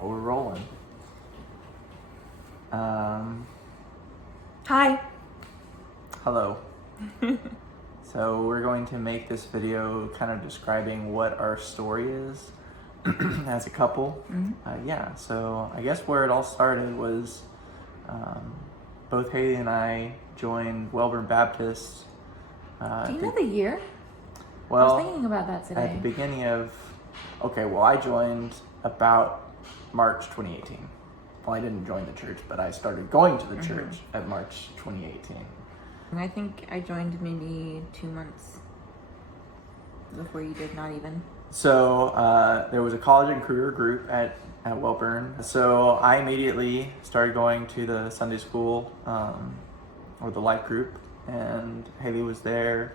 Well, we're rolling. Hi. Hello. So we're going to make this video kind of describing what our story is as a couple. So I guess where it all started was both Haley and I joined Welborn Baptist. Do you know the year? Well, I was thinking about that today. at the beginning of, I joined about March 2018. Well, I didn't join the church, but I started going to the church at March 2018. I think I joined maybe 2 months before you did, not even. So there was a college and career group at Welborn. So I immediately started going to the Sunday school or the life group, and Haley was there.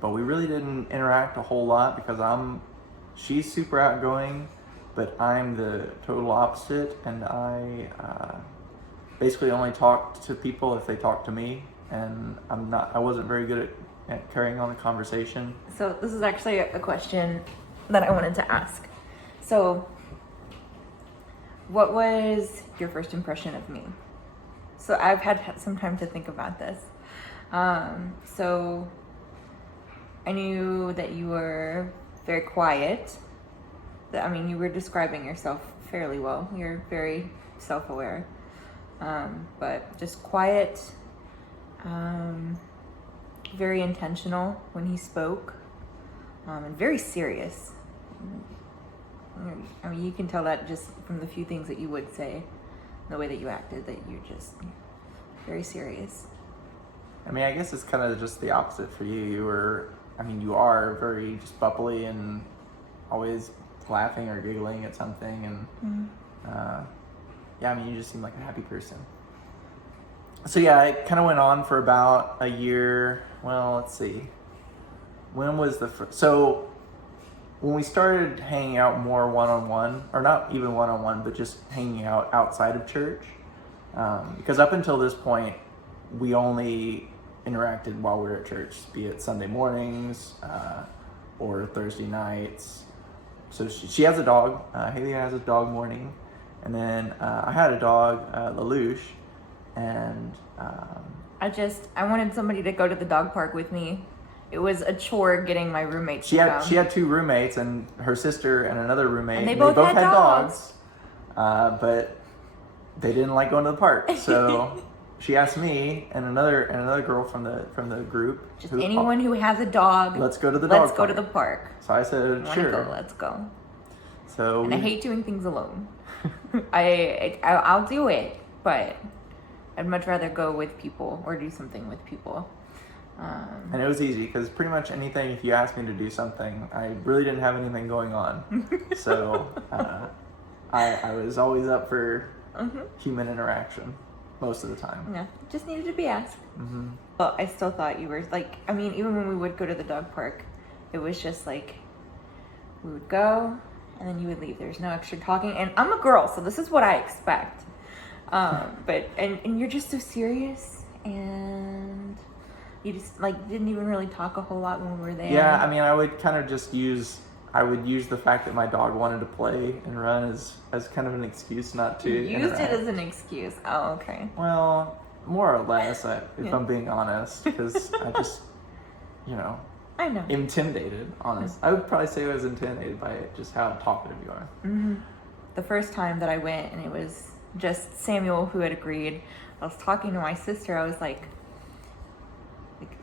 But we really didn't interact a whole lot because she's super outgoing, but I'm the total opposite, and I basically only talk to people if they talk to me, and I wasn't very good at carrying on a conversation. So this is actually a question that I wanted to ask. So what was your first impression of me? So I've had some time to think about this. So I knew that you were very quiet. You were describing yourself fairly well. You're very self-aware, but just quiet, very intentional when he spoke, and very serious. You can tell that just from the few things that you would say, the way that you acted, that you're just very serious. I guess it's kind of just the opposite for you. You are very just bubbly and always laughing or giggling at something, and you just seem like a happy person. So it kind of went on for about a year. Well, let's see. When was the first? So when we started hanging out more one-on-one, or not even one-on-one, but just hanging out outside of church, because up until this point, we only interacted while we were at church, be it Sunday mornings or Thursday nights. So she has a dog. Haley has a dog morning, and then I had a dog, Lelouch, and I wanted somebody to go to the dog park with me. It was a chore getting my roommates. She had two roommates, and her sister and another roommate. And they both had dogs. But they didn't like going to the park. So she asked me and another girl from the group. Anyone who has a dog. Let's go to the dog park. Let's go to the park. So I said, sure. Go, let's go. So I hate doing things alone. I'll do it, but I'd much rather go with people or do something with people. And it was easy because pretty much anything, if you asked me to do something, I really didn't have anything going on. So I was always up for human interaction most of the time. Yeah, just needed to be asked. Well, I still thought you were even when we would go to the dog park, it was just like we would go and then you would leave. There's no extra talking, and I'm a girl, so this is what I expect. But you're just so serious, and you just didn't even really talk a whole lot when we were there. Yeah, I would kind of just use the fact that my dog wanted to play and run as kind of an excuse not to Used it as an excuse. Oh, okay. Well, more or less, if I'm being honest, because I just, I know. intimidated, honest. I would probably say I was intimidated by just how talkative you are. The first time that I went, and it was just Samuel who had agreed, I was talking to my sister. I was like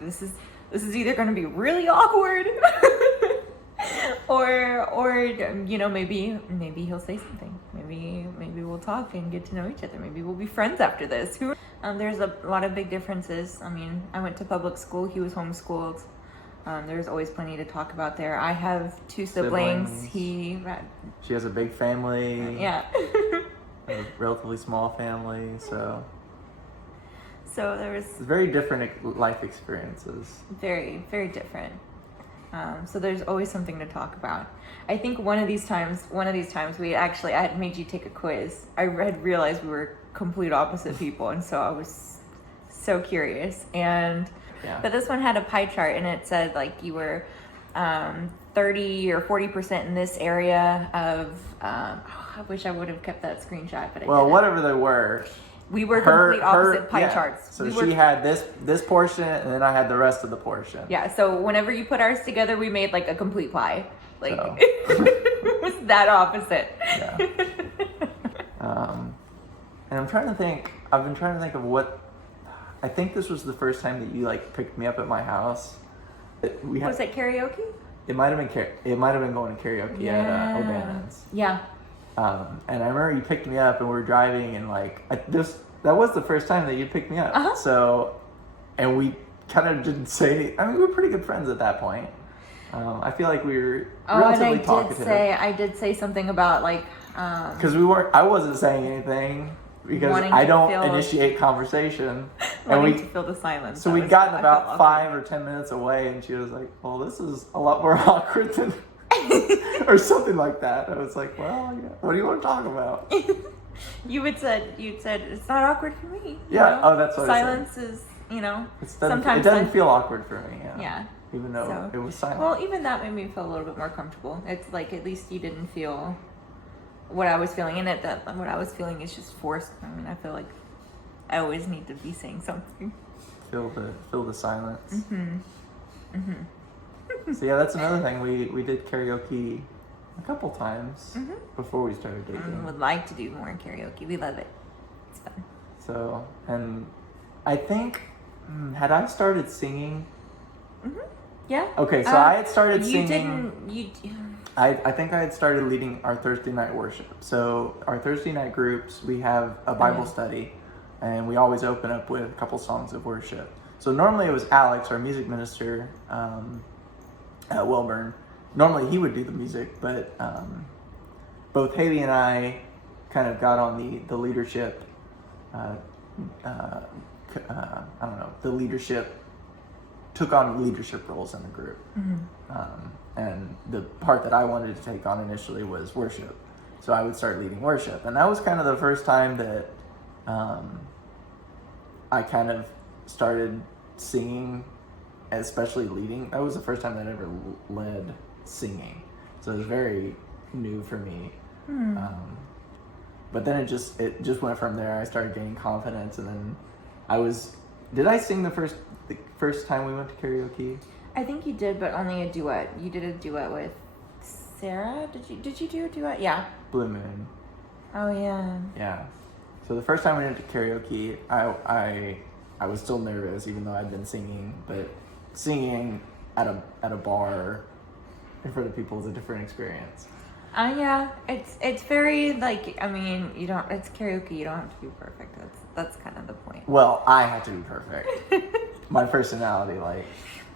this is either going to be really awkward or maybe he'll say something. Maybe we'll talk and get to know each other. Maybe we'll be friends after this. There's a lot of big differences. I went to public school. He was homeschooled. There's always plenty to talk about there. I have two siblings. She has a big family. Yeah. A relatively small family, so there was very different life experiences. Very, very different. So there's always something to talk about. I think one of these times I had made you take a quiz. I had realized we were complete opposite people, and so I was so curious. But this one had a pie chart, and it said you were 30 or 40% in this area of. I wish I would have kept that screenshot, but I Well, didn't. whatever they were. We were complete opposite pie yeah. charts. So We she were, had this portion, and then I had the rest of the portion. yeah. So whenever you put ours together, we made like a complete pie. Like So. it was that opposite. Yeah. And I'm trying to think. I've been trying to think of what. I think this was the first time that you like picked me up at my house. Was it karaoke? It might have been. It might have been going to karaoke at O'Bannon's. Yeah. And I remember you picked me up, and we were driving, and like that was the first time that you picked me up. Uh-huh. So, and we kind of didn't say anything. I mean, we were pretty good friends at that point. I feel like we were relatively talkative. I did say something about like because I wasn't saying anything because wanting I to don't feel- initiate conversation. wanting to fill the silence. So That we'd was- gotten I about felt 5 or 10 minutes away, and she was like, "Well, this is a lot more awkward than," or something like that. I was like, "Well, yeah. What do you want to talk about?" You'd said it's not awkward for me. you Yeah, know? oh, that's what I silence is, It doesn't feel awkward for me. Yeah. Yeah. Even though So- it was silent. Well, even that made me feel a little bit more comfortable. It's like at least you didn't feel what I was feeling, and that what I was feeling is just forced. I mean, I feel like I always need to be saying something. Feel the silence. So yeah, that's another thing. We did karaoke a couple times before we started dating. And would like to do more karaoke. We love it. It's fun. So, and I think had I started singing. Yeah. Okay, so I had started You singing. I think I had started leading our Thursday night worship. So our Thursday night groups, we have a Bible study, and we always open up with a couple songs of worship. So normally it was Alex, our music minister, at Welburn. Normally he would do the music, but both Haley and I kind of got on the leadership. I don't know, the leadership. Took on leadership roles in the group. And the part that I wanted to take on initially was worship. So I would start leading worship. And that was kind of the first time that I kind of started singing, especially leading. That was the first time that I ever led singing. So it was very new for me. But then it just went from there. I started gaining confidence, and then did I sing the first time we went to karaoke? I think you did, but only a duet. You did a duet with Sarah. Did you do a duet? Yeah. Blue Moon. Oh yeah. Yeah. So the first time we went to karaoke, I was still nervous, even though I'd been singing. But singing at a bar in front of people is a different experience. Yeah. It's very like, I mean, it's karaoke. You don't have to be perfect. That's kind of the point. Well, I have to be perfect. My personality, like,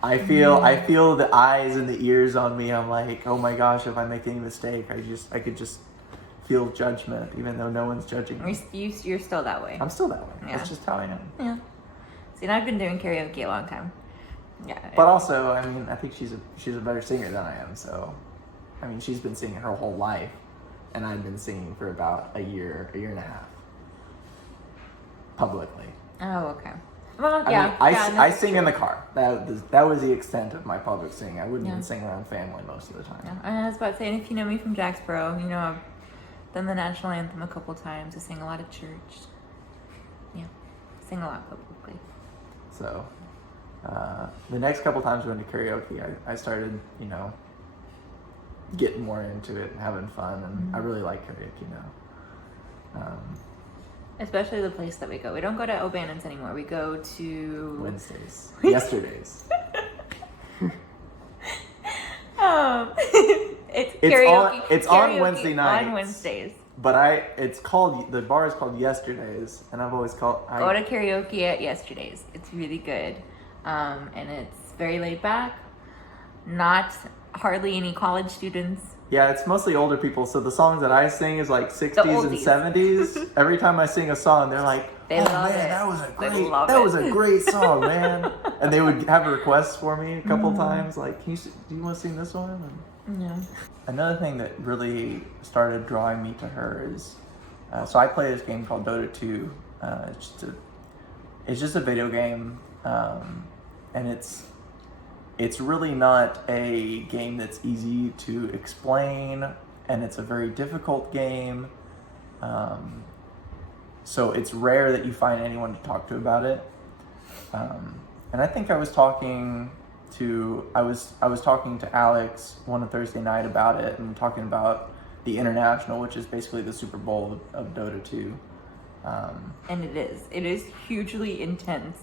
I feel the eyes and the ears on me. I'm like, oh my gosh, if I make any mistake, I could just feel judgment, even though no one's judging me. You're still that way. I'm still that way. Yeah. That's just how I am. Yeah. See, and I've been doing karaoke a long time. Yeah. But also, I mean, I think she's a better singer than I am. So, I mean, she's been singing her whole life, and I've been singing for about a year and a half, publicly. Oh, okay. Well, I mean, yeah. I sing in the car. That was the extent of my public singing. I wouldn't Yeah. even sing around family most of the time. Yeah. I was about to say, and if you know me from Jacksboro, you know I've done the national anthem a couple times. I sing a lot at church. Yeah, sing a lot publicly. So, the next couple times we went to karaoke, I started, getting more into it and having fun, and I really like karaoke now. Especially the place that we go. We don't go to O'Bannon's anymore. We go to Wednesdays. Yesterdays. It's karaoke. It's on karaoke Wednesday nights. On Wednesdays. But the bar is called Yesterdays, and I've always Go to karaoke at Yesterday's. It's really good. And it's very laid back. Not hardly any college students. Yeah, it's mostly older people, so the songs that I sing is like 60s and oldies. 70s. Every time I sing a song, they're like, They "Oh love man, it. that was a They great love that it." was a great song, man." And they would have requests for me a couple times, like, "Do you want to sing this one?" And Yeah. another thing that really started drawing me to her is, so I play this game called Dota 2. It's just a video game, and it's really not a game that's easy to explain, and it's a very difficult game. So it's rare that you find anyone to talk to about it. And I think I was talking to Alex one Thursday night about it, and talking about the International, which is basically the Super Bowl of Dota 2. And it is hugely intense,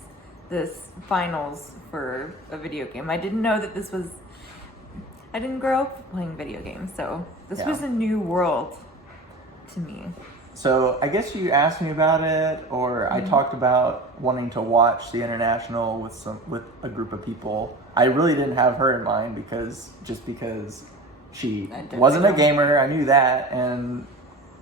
this finals for a video game. I didn't know that I didn't grow up playing video games, so this was a new world to me. So I guess you asked me about it, or I talked about wanting to watch the International with a group of people. I really didn't have her in mind because she wasn't a gamer. I knew that, and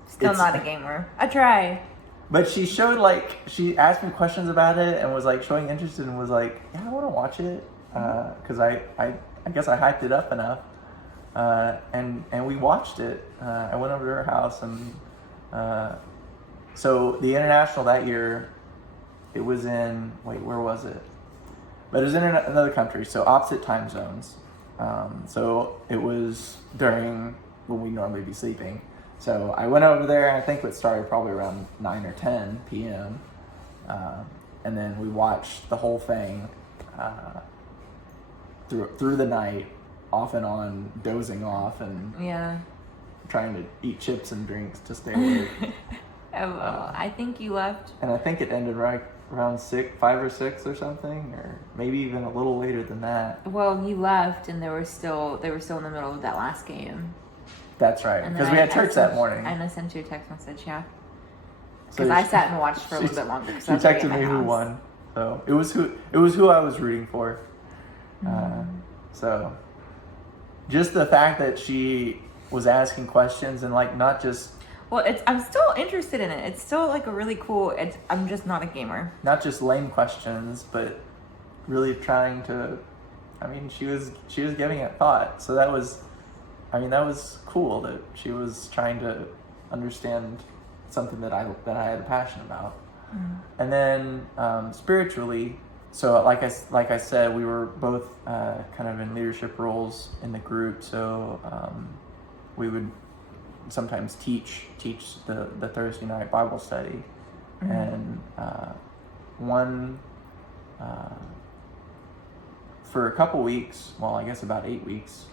still not a gamer. I try. But she she asked me questions about it and was like showing interest, and was like, yeah, I want to watch it because I guess I hyped it up enough, and we watched it. I went over to her house, and so the International that year, it was in, where was it? But it was in another country, so opposite time zones. So it was during when we normally be sleeping. So I went over there, and I think it started probably around 9 or 10 p.m. And then we watched the whole thing through the night, off and on, dozing off, and trying to eat chips and drinks to stay awake. I think you left. And I think it ended right around 5 or 6 or something, or maybe even a little later than that. Well, you left, and they were still in the middle of that last game. That's right, because we had church that morning. And I sent you a text message, because I sat and watched for a little bit longer. She texted me who won, so it was who I was rooting for. So just the fact that she was asking questions and not just. Well, I'm still interested in it. It's still like a really cool. I'm just not a gamer. Not just lame questions, but really trying to. I mean, she was giving it thought, so that was cool that she was trying to understand something that I had a passion about. And then spiritually, so like I said, we were both kind of in leadership roles in the group. So we would sometimes teach the Thursday night Bible study, and for a couple weeks, well, I guess about 8 weeks.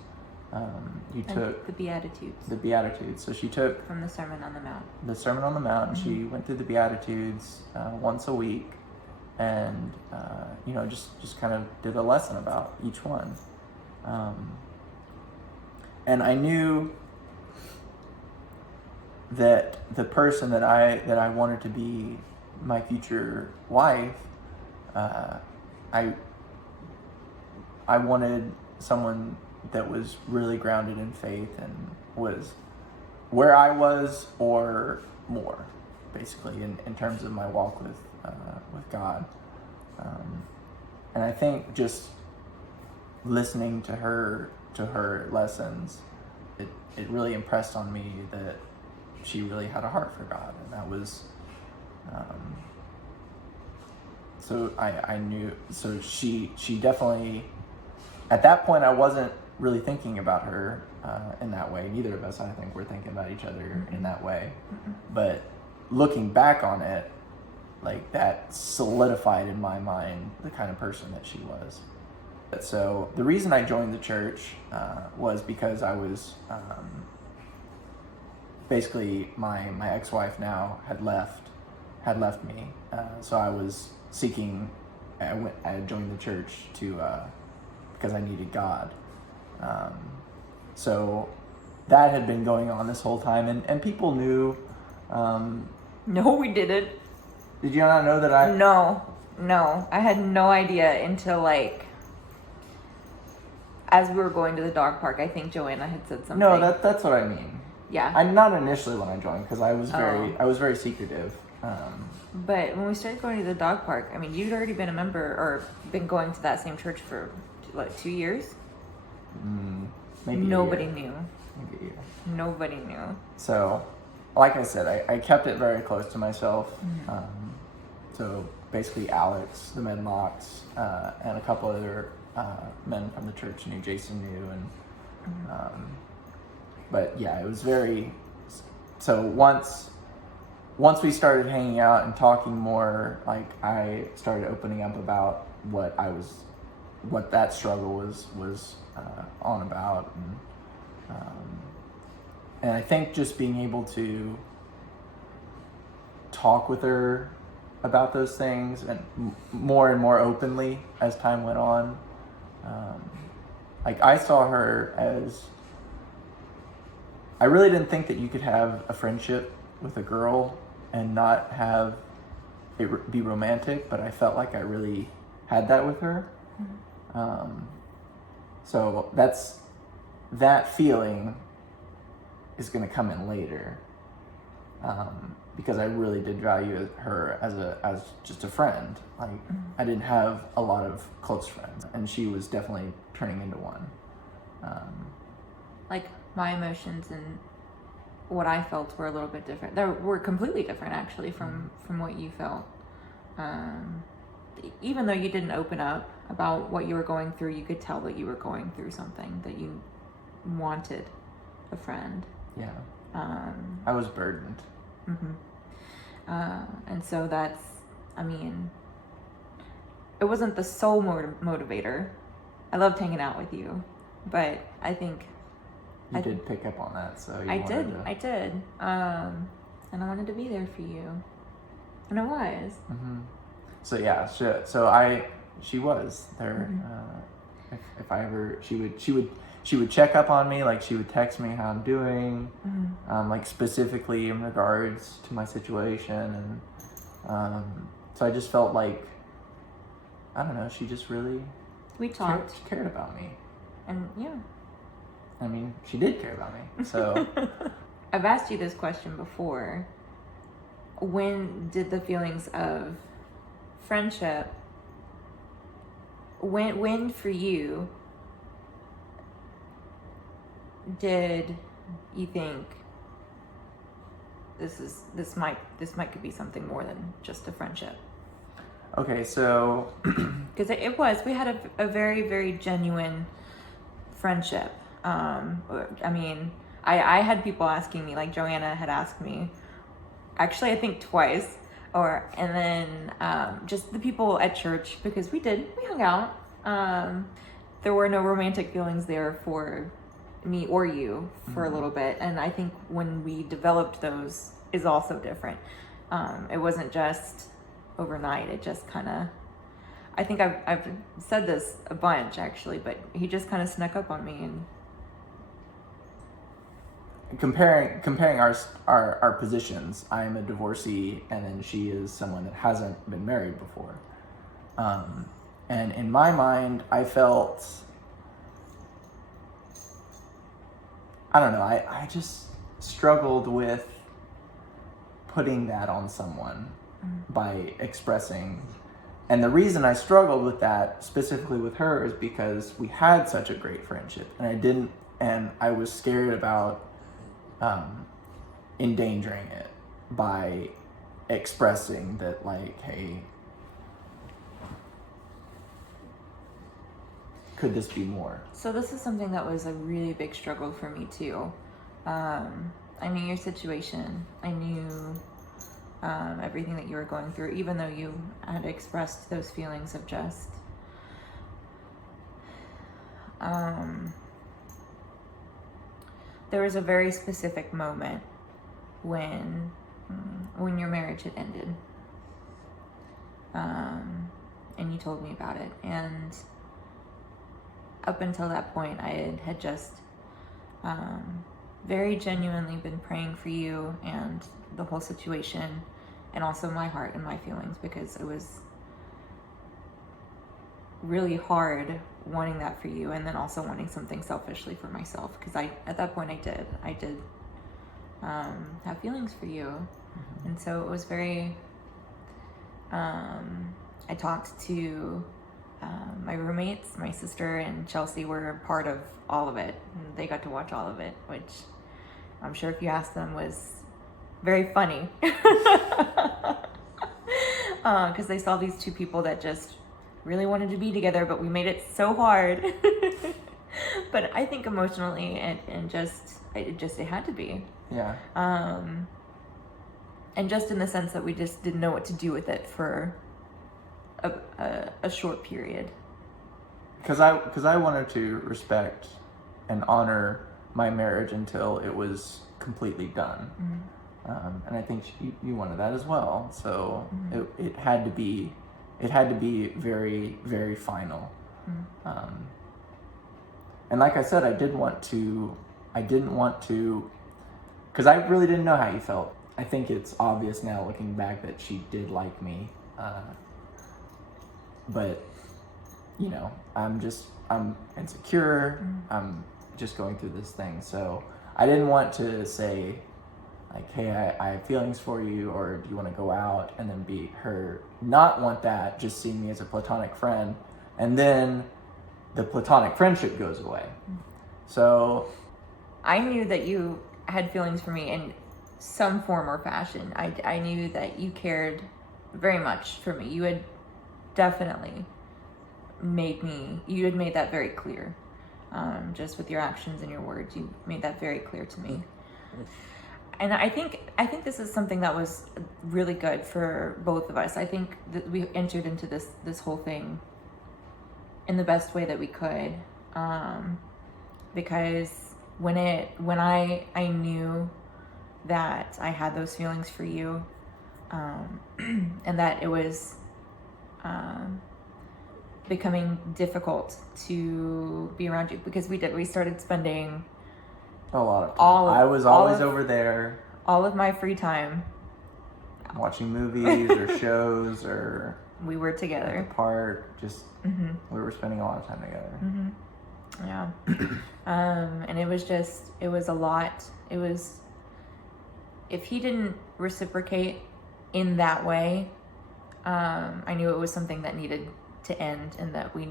You took the Beatitudes. The Beatitudes. So she took from the Sermon on the Mount. The Sermon on the Mount, and she went through the Beatitudes once a week, and just kind of did a lesson about each one. And I knew that the person that I wanted to be my future wife, I wanted someone that was really grounded in faith and was where I was or more, basically, in terms of my walk with God. And I think just listening to her lessons, it really impressed on me that she really had a heart for God, and that was. So I knew. So she definitely. At that point, I wasn't really thinking about her in that way. Neither of us, I think, were thinking about each other in that way. But looking back on it, that solidified in my mind the kind of person that she was. So the reason I joined the church was because I was basically my ex-wife now had left me. So I was seeking. I joined the church because I needed God. So that had been going on this whole time, and people knew. No, we didn't. Did you not know that I? No, I had no idea until as we were going to the dog park. I think Joanna had said something. No, that's what I mean. Yeah. I'm not initially when I joined, because I was very secretive. But when we started going to the dog park, I mean, you'd already been a member or been going to that same church for 2 years. Maybe nobody knew. Maybe a year. Nobody knew. So, like I said, I kept it very close to myself. So basically, Alex, the Medlocks, and a couple other men from the church knew, Jason knew, and but yeah, it was very. So once we started hanging out and talking more, like I started opening up about what that struggle was on about, and I think just being able to talk with her about those things and more openly as time went on. Like I saw her as, I really didn't think that you could have a friendship with a girl and not have it be romantic, but I felt like I really had that with her. So that feeling is going to come in later, because I really did value her as just a friend. Like I didn't have a lot of close friends, and she was definitely turning into one. Like my emotions and what I felt were a little bit different. They were completely different, actually, from what you felt. Even though you didn't open up about what you were going through, you could tell that you were going through something, that you wanted a friend. Yeah. I was burdened. And so that's, I mean, it wasn't the sole motivator. I loved hanging out with you, but I think you did pick up on that, so I did. And I wanted to be there for you, and I was. So yeah, she was there. If I ever, she would check up on me, like she would text me how I'm doing, like specifically in regards to my situation, and so I just felt like, I don't know, she just really we talked. She cared about me, and yeah, I mean, she did care about me. So I've asked you this question before. When did the feelings of friendship, when for you did you think this might could be something more than just a friendship? Okay, so because we had a very, very genuine friendship. I mean, I had people asking me, like Joanna had asked me, actually I think twice, and then just the people at church, because we hung out. There were no romantic feelings there for me or you for a little bit, and I think when we developed those is also different. It wasn't just overnight. It just kind of, I think I've said this a bunch actually, but he just kind of snuck up on me. And comparing our positions, I am a divorcee, and then she is someone that hasn't been married before. And in my mind, I felt, I don't know, I just struggled with putting that on someone by expressing. And the reason I struggled with that, specifically with her, is because we had such a great friendship, and I was scared about endangering it by expressing that, like, hey, could this be more? So this is something that was a really big struggle for me too. I knew your situation. I knew everything that you were going through, even though you had expressed those feelings of just there was a very specific moment when your marriage had ended, and you told me about it. And up until that point, I had just very genuinely been praying for you and the whole situation, and also my heart and my feelings, because it was really hard wanting that for you, and then also wanting something selfishly for myself, because at that point I did have feelings for you. And so it was very I talked to my roommates. My sister and Chelsea were part of all of it, and they got to watch all of it, which I'm sure if you asked them was very funny, because they saw these two people that just really wanted to be together, but we made it so hard. But I think emotionally and it had to be. Yeah. And just in the sense that we just didn't know what to do with it for a short period. Because I wanted to respect and honor my marriage until it was completely done. And I think you wanted that as well. So it had to be very, very final. And like I said, I didn't want to, because I really didn't know how you felt. I think it's obvious now looking back that she did like me. But, you know, I'm insecure. I'm just going through this thing. So I didn't want to say, like, hey, I have feelings for you, or do you want to go out? And then be her, not want that, just see me as a platonic friend. And then the platonic friendship goes away. So I knew that you had feelings for me in some form or fashion. I knew that you cared very much for me. You had definitely made that very clear. Just with your actions and your words, you made that very clear to me. And I think this is something that was really good for both of us. I think that we entered into this whole thing in the best way that we could, because when I knew that I had those feelings for you, and that it was becoming difficult to be around you, because we started spending a lot of time. I was always over there. All of my free time. Watching movies or shows, or we were together. At the park, just we were spending a lot of time together. Yeah. And it was a lot. It was, if he didn't reciprocate in that way, I knew it was something that needed to end, and that we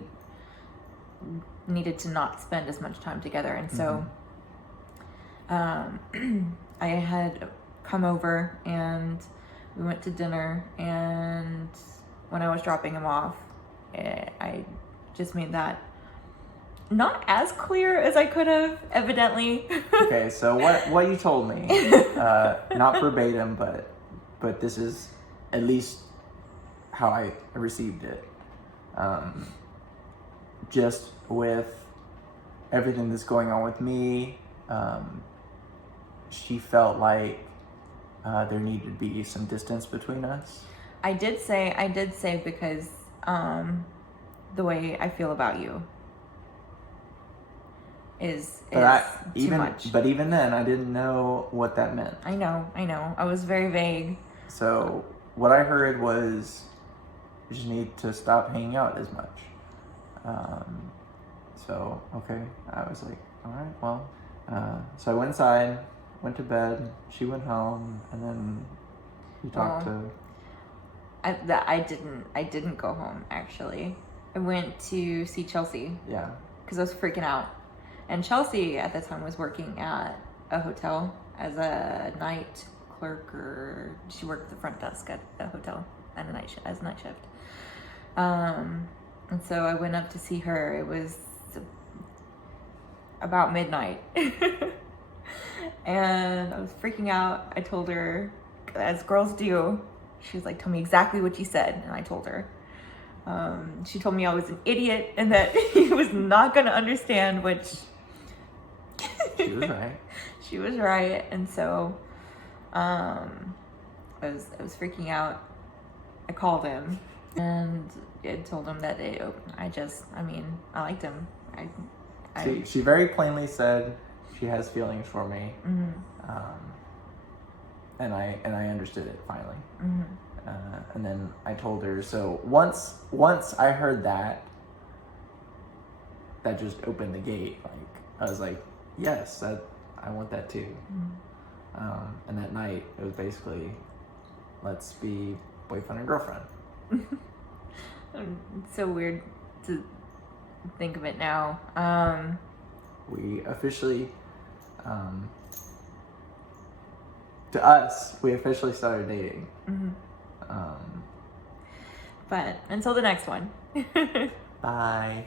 needed to not spend as much time together. And so I had come over and we went to dinner, and when I was dropping him off, I just made that not as clear as I could have, evidently. Okay, so what you told me, not verbatim, but this is at least how I received it. Just with everything that's going on with me, she felt like there needed to be some distance between us. I did say because the way I feel about you is too much. But even then, I didn't know what that meant. I know. I was very vague. So what I heard was, you just need to stop hanging out as much. So, okay. I was like, all right, well. So I went inside, went to bed, she went home, and then you talked to... I didn't go home, actually. I went to see Chelsea. Yeah. Because I was freaking out. And Chelsea, at the time, was working at a hotel as a night clerk, or she worked at the front desk at a hotel as a night shift. And so I went up to see her. It was about midnight. And I was freaking out. I told her, as girls do, she was like, tell me exactly what you said. And I told her. She told me I was an idiot and that he was not going to understand, which... She was right. She was right. And so I was freaking out. I called him and I told him that I liked him. She very plainly said she has feelings for me. And I understood it finally. And then I told her. So once I heard that just opened the gate. Like, I was like, yes, I want that too. And that night it was basically, let's be boyfriend and girlfriend. It's so weird to think of it now. We officially, to us, we officially started dating. But until the next one. Bye.